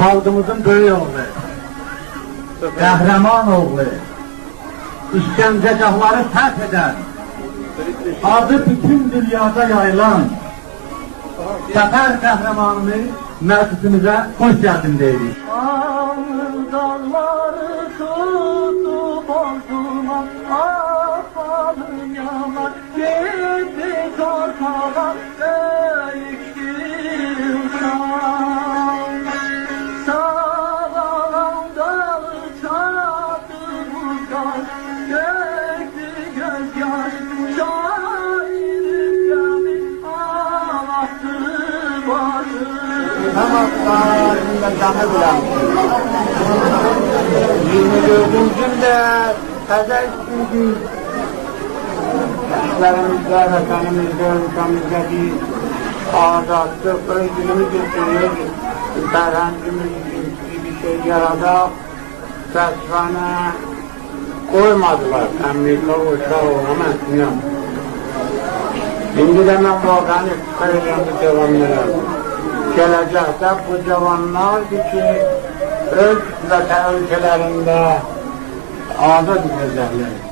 Xalqımızın böyük oğlu, qəhrəman oğlu, işgəncəgahları fəth edən, adı bütün dünyada yayılan Səfər qəhrəmanını məclisimizə xoş gəldin deyirik. Dağları tuttu bozduma, afalım yaman, gitti torpağa, büyüktür uçan. Sağalan dalı çarptı buzlar, döktü gözyaş, şairim gami, ağlattı başı. Namazlar, canı bilen. 24-cündə təzə gün işlərimizdə, vətənimizdə, ülkəmizdə bir azadlıq, özgürlüğümüz götürüyor, fərhəngimiz bir şey yaradaq, təsvənə koymadılar, Amerika uşaq olamazsın. İndi də mən vaxanı iftihar edən bu cavanlara. Gələcəkdə bu cavanlardır ki, öz vətən ölkələrində azad edəcəklər.